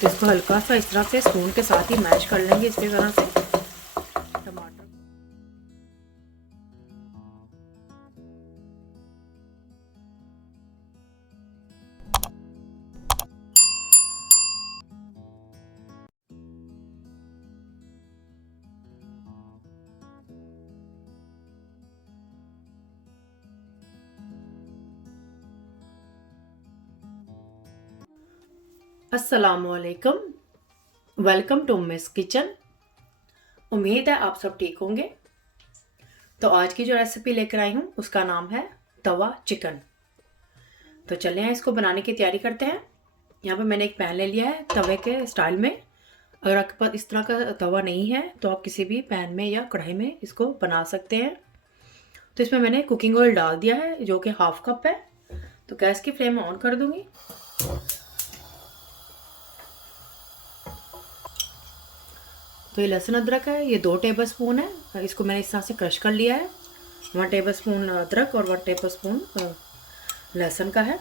तो इसको हल्का सा इस तरह से स्पून के साथ ही मैश कर लेंगे इसी तरह से टमाटर। अस्सलामुअलैकुम, वेलकम टू मिस किचन। उम्मीद है आप सब ठीक होंगे। तो आज की जो रेसिपी लेकर आई हूँ उसका नाम है तवा चिकन। तो चलें हैं इसको बनाने की तैयारी करते हैं। यहाँ पे मैंने एक पैन ले लिया है तवे के स्टाइल में। अगर आपके पास इस तरह का तवा नहीं है तो आप किसी भी पैन में या कढ़ाई में इसको बना सकते हैं। तो इसमें मैंने कुकिंग ऑयल डाल दिया है जो कि 1/2 कप है। तो गैस की फ्लेम ऑन कर दूंगी। तो ये लहसुन अदरक है, ये 2 टेबलस्पून है। इसको मैंने इस तरह से क्रश कर लिया है। 1 टेबलस्पून अदरक और 1 टेबलस्पून लहसुन का है।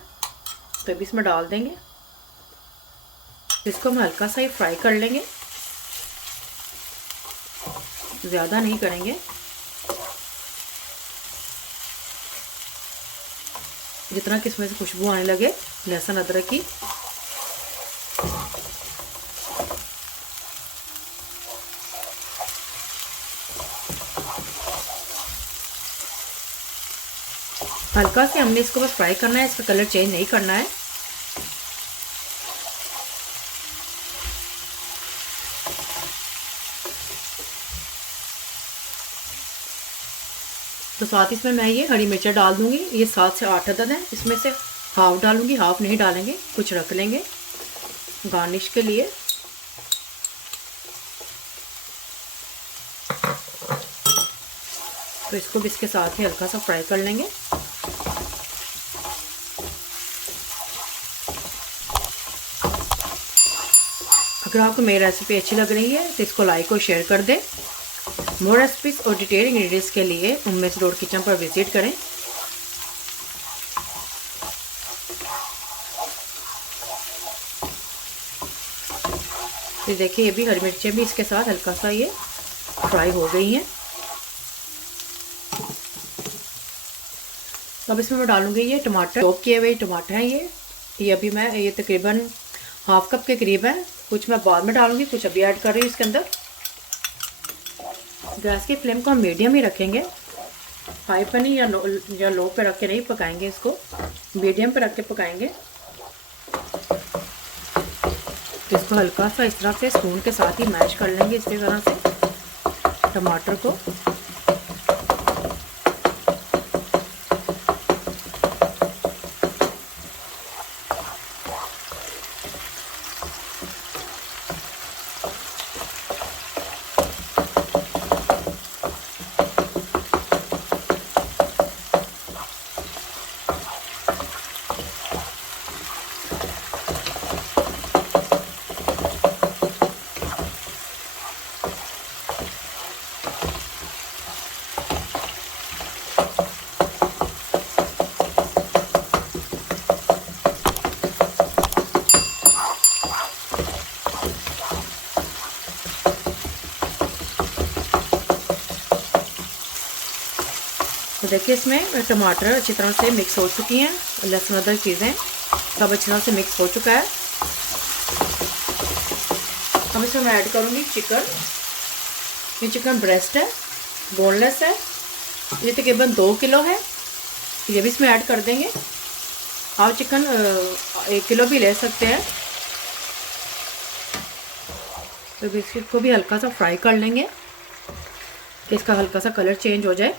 तो अभी इसमें डाल देंगे। इसको हम हल्का सा ही फ्राई कर लेंगे, ज़्यादा नहीं करेंगे। जितना कि इसमें से खुशबू आने लगे लहसुन अदरक की। हल्का से हमने इसको बस फ्राई करना है, इसका कलर चेंज नहीं करना है। तो साथ इसमें मैं ये हरी मिर्चा डाल दूंगी। ये 7 से 8 अदद हैं। इसमें से हाफ डालूंगी, हाफ नहीं डालेंगे, कुछ रख लेंगे गार्निश के लिए। तो इसको भी इसके साथ ही हल्का सा फ्राई कर लेंगे। अगर आपको मेरी रेसिपी अच्छी लग रही है तो इसको लाइक और शेयर कर दें। मोर रेसिपीज और डिटेल इंग्रेडिएंट्स के लिए उम्मेश रोड किचन पर विजिट करें। तो देखिए ये भी हरी मिर्चें भी इसके साथ हल्का सा ये फ्राई हो गई हैं। तो अब इसमें मैं डालूंगी ये टमाटर, चॉप किए हुए टमाटर हैं ये अभी मैं ये तकरीबन 1/2 कप के करीब है। कुछ मैं बाद में डालूंगी, कुछ अभी ऐड कर रही हूँ इसके अंदर। गैस की फ्लेम को हम मीडियम ही रखेंगे, हाई पर नहीं या लो पे रख के नहीं पकाएंगे, इसको मीडियम पे रख के पकाएंगे। तो इसको हल्का सा इस तरह से स्पून के साथ ही मैश कर लेंगे इसी तरह से टमाटर को। तो देखिए इसमें टमाटर अच्छी तरह से मिक्स हो चुकी हैं, लहसुन अदरक चीज़ें सब अच्छी तरह से मिक्स हो चुका है। अब इसमें मैं ऐड करूँगी चिकन। ये चिकन ब्रेस्ट है, बोनलेस है। ये तकरीबन 2 किलो है। ये भी इसमें ऐड कर देंगे। आप चिकन 1 किलो भी ले सकते हैं। तो बिस्किट को भी हल्का सा फ्राई कर लेंगे कि इसका हल्का सा कलर चेंज हो जाए।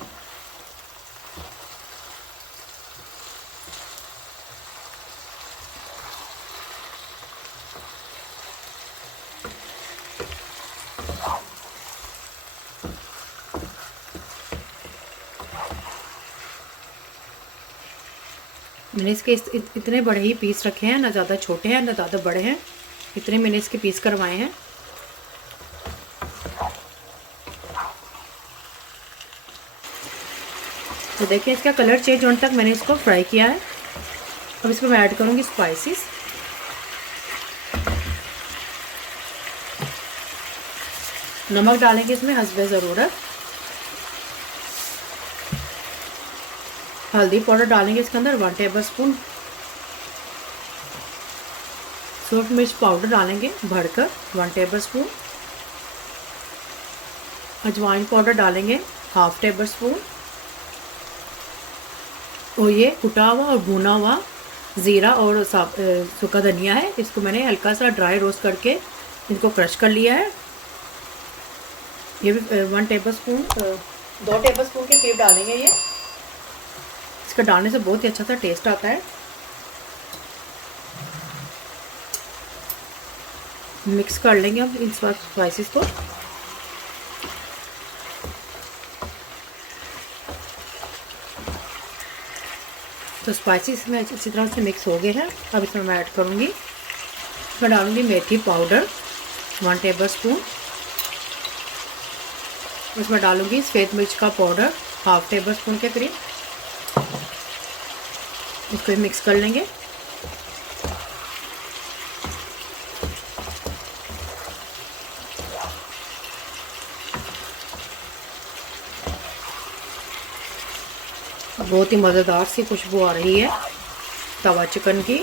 मैंने इसके इतने बड़े ही पीस रखे हैं, ना ज़्यादा छोटे हैं ना ज़्यादा बड़े हैं। इतने मैंने इसके पीस करवाए हैं। तो देखिए इसका कलर चेंज होने तक मैंने इसको फ्राई किया है। अब इसमें मैं ऐड करूँगी स्पाइसेस। नमक डालेंगे इसमें हस्बे ज़रूरत। हल्दी पाउडर डालेंगे इसके अंदर 1 टेबल स्पून। सूरख मिर्च पाउडर डालेंगे भरकर 1 टेबल स्पून। अजवाइन पाउडर डालेंगे 1/2 टेबल स्पून। और ये कुटा हुआ और भुना हुआ ज़ीरा और सूखा धनिया है, इसको मैंने हल्का सा ड्राई रोस्ट करके इनको क्रश कर लिया है। ये भी 1 टेबल स्पून 2 टेबल स्पून के करीब डालेंगे ये। इसका डालने से बहुत ही अच्छा सा टेस्ट आता है। मिक्स कर लेंगे अब इन स्पाइसेस को। तो स्पाइसेस में अच्छी तरह से मिक्स हो गए हैं। अब इसमें मैं ऐड करूँगी, इसमें डालूँगी मेथी पाउडर 1 टेबल स्पून। इसमें डालूँगी सफ़ेद मिर्च का पाउडर 1/2 टेबल स्पून के करीब। इसको मिक्स कर लेंगे। बहुत ही मज़ेदार सी खुशबू आ रही है तवा चिकन की।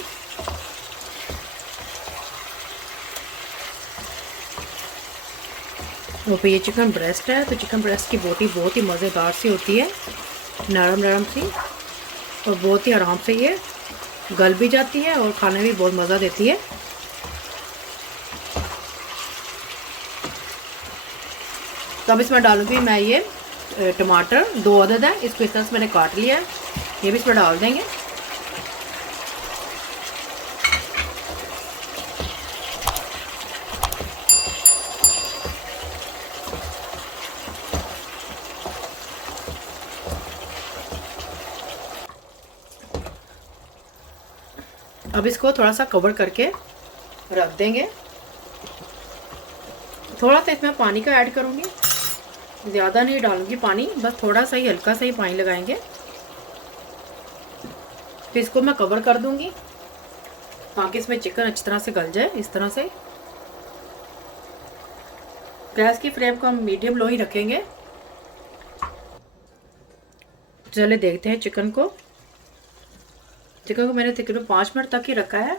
और फिर ये चिकन ब्रेस्ट है, तो चिकन ब्रेस्ट की बोटी बहुत ही मज़ेदार सी होती है, नरम नरम सी, और बहुत ही आराम से ये गल भी जाती है और खाने में भी बहुत मज़ा देती है। तो अब इसमें डालूंगी मैं ये टमाटर 2 अदद है, इसको इस तरह से मैंने काट लिया है, ये भी इसमें डाल देंगे। अब इसको थोड़ा सा कवर करके रख देंगे। थोड़ा सा इसमें पानी का ऐड करूँगी, ज़्यादा नहीं डालूंगी पानी, बस थोड़ा सा ही हल्का सा ही पानी लगाएंगे। फिर इसको मैं कवर कर दूंगी ताकि इसमें चिकन अच्छी तरह से गल जाए। इस तरह से गैस की फ्लेम को हम मीडियम लो ही रखेंगे। चलिए देखते हैं चिकन को। चिकन को मैंने तकरीबन 5 मिनट तक ही रखा है।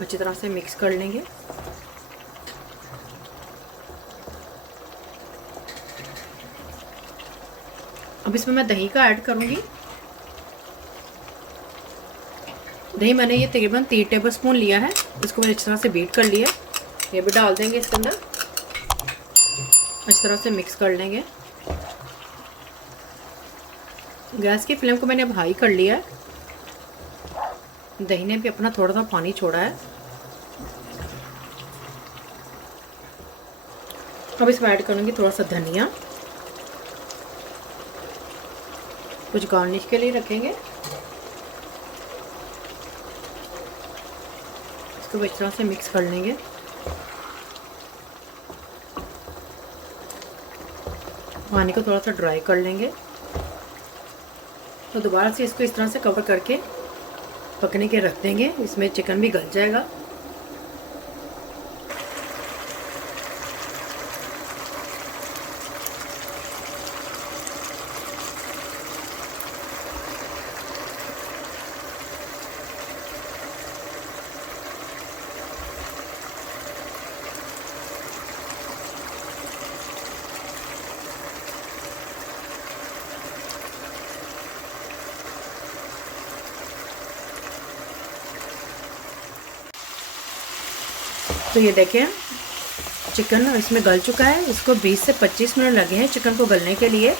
अच्छी तरह से मिक्स कर लेंगे। अब इसमें मैं दही का ऐड करूंगी। दही मैंने ये तकरीबन 3 टेबल स्पून लिया है, इसको मैंने अच्छी तरह से बीट कर लिया। ये भी डाल देंगे इसके अंदर, अच्छी तरह से मिक्स कर लेंगे। गैस की फ्लेम को मैंने अब हाई कर लिया है। दही ने भी अपना थोड़ा सा पानी छोड़ा है। अब इसमें ऐड करूँगी थोड़ा सा धनिया, कुछ गार्निश के लिए रखेंगे। इसको इस तरह से मिक्स कर लेंगे। पानी को थोड़ा सा ड्राई कर लेंगे। तो दोबारा से इसको इस तरह से कवर करके पकने के रख देंगे, इसमें चिकन भी गल जाएगा। तो ये देखें चिकन इसमें गल चुका है। इसको 20 से 25 मिनट लगे हैं चिकन को गलने के लिए।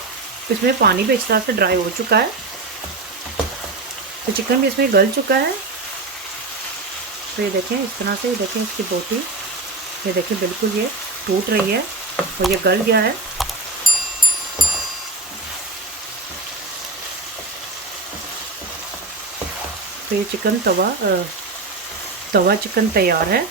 इसमें पानी भी अच्छी तरह से ड्राई हो चुका है, तो चिकन भी इसमें गल चुका है। तो ये देखें इस तरह से, ये देखें इसकी बोटी, ये देखें बिल्कुल ये टूट रही है और ये गल गया है। तो ये चिकन तवा चिकन तैयार है।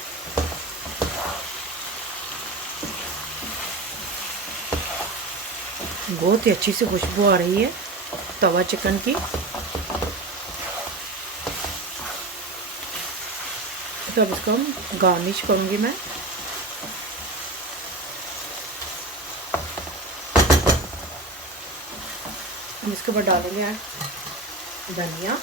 बहुत ही अच्छी सी खुशबू आ रही है तवा चिकन की। तो अब इसको हम गार्निश करूँगी मैं। हम इसके ऊपर डालेंगे यार धनिया,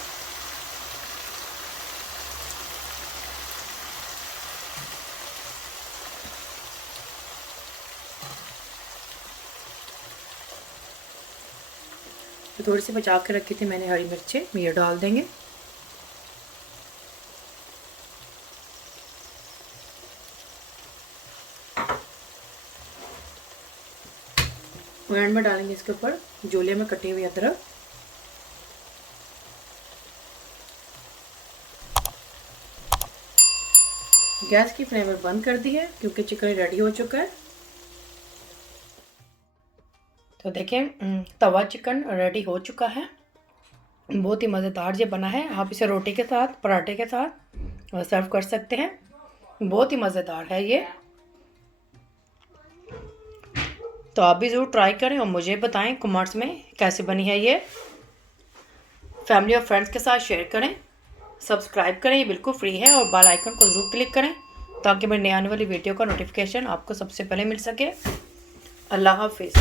तो थोड़ी सी बचा के रखी थी मैंने हरी मिर्चें, ये डाल देंगे। और एंड में डालेंगे इसके ऊपर जोले में कटी हुई अदरक। गैस की फ्लेम बंद कर दी है क्योंकि चिकन रेडी हो चुका है। तो देखें तवा चिकन रेडी हो चुका है। बहुत ही मज़ेदार ये बना है। आप इसे रोटी के साथ, पराठे के साथ सर्व कर सकते हैं। बहुत ही मज़ेदार है ये। तो आप भी ज़रूर ट्राई करें और मुझे बताएं कमेंट्स में कैसे बनी है ये। फैमिली और फ्रेंड्स के साथ शेयर करें, सब्सक्राइब करें, ये बिल्कुल फ्री है। और बेल आइकन को ज़रूर क्लिक करें ताकि मेरी नई आने वाली वीडियो का नोटिफिकेशन आपको सबसे पहले मिल सके। अल्लाह हाफिज़।